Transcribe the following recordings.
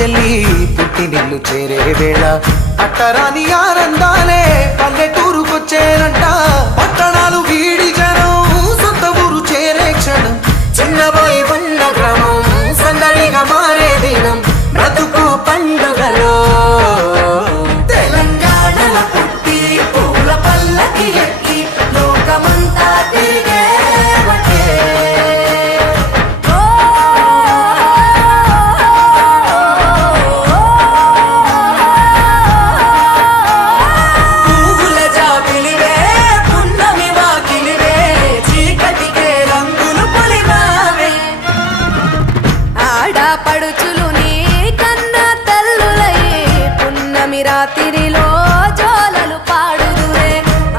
చెల్లి పుట్టినిల్లు చేరే వేళ. అట్టరాని ఆనందాలే పల్లెటూరుకొచ్చేనంట. పట్టణాలు పడుచులు నీ కన్న తల్లులై పున్నమి రాత్రిలో జోలలు పాడుదురే.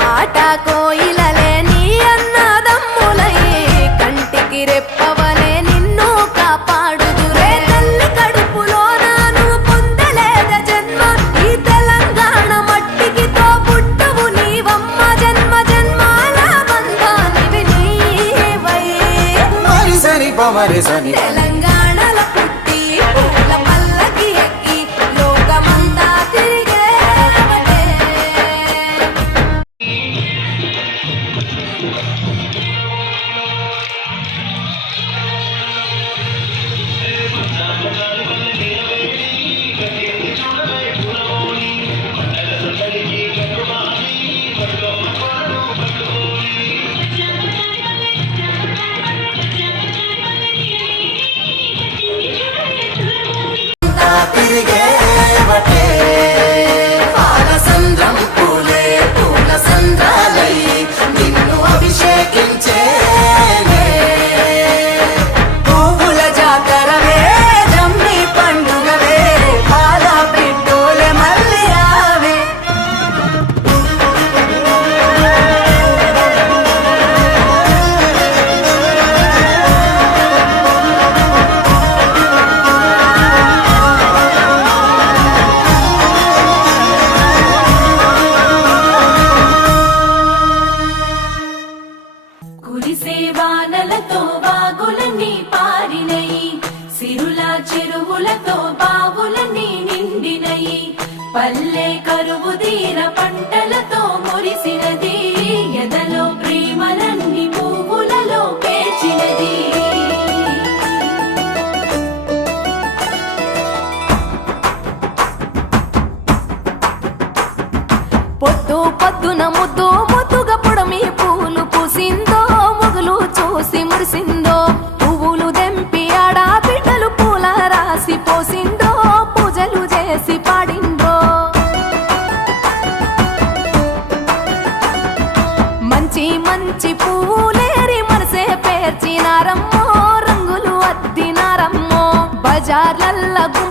ఆట కోయిలలే నీ అన్నదమ్ములయ్యే కంటికి రెప్పవలే నిన్ను కాపాడుదురే. తల్లి కడుపులో నాను పొందలేద జన్మ? ఈ తెలంగాణ మట్టికి తో పుట్టవు నీవమ్మ జన్మ. జన్మాల బంధానివి నీవై. మరిసని పమరిసని వానలతో వాగులన్నీ పారినయి సిరుల చెరువులతో బావులన్నీ నిండినయి పల్లె కరువు తీర పంటలతో మురిసినది ఎదలో ప్రేమలన్నీ పువ్వులలో పేర్చినది. పొద్దు పొద్దున ముద్దు ముద్దుగా పొడమి పోసి మురిసిందో పువ్వులు దెంపి ఆడా బిడ్డలు పూల రాసి పోసిందో పూజలు చేసి పాడిందో. మంచి మంచి పువ్వులేరి మనసే పేర్చినారమ్మో రంగులు అద్దినారమ్మో బజార్లల్ల గుంపు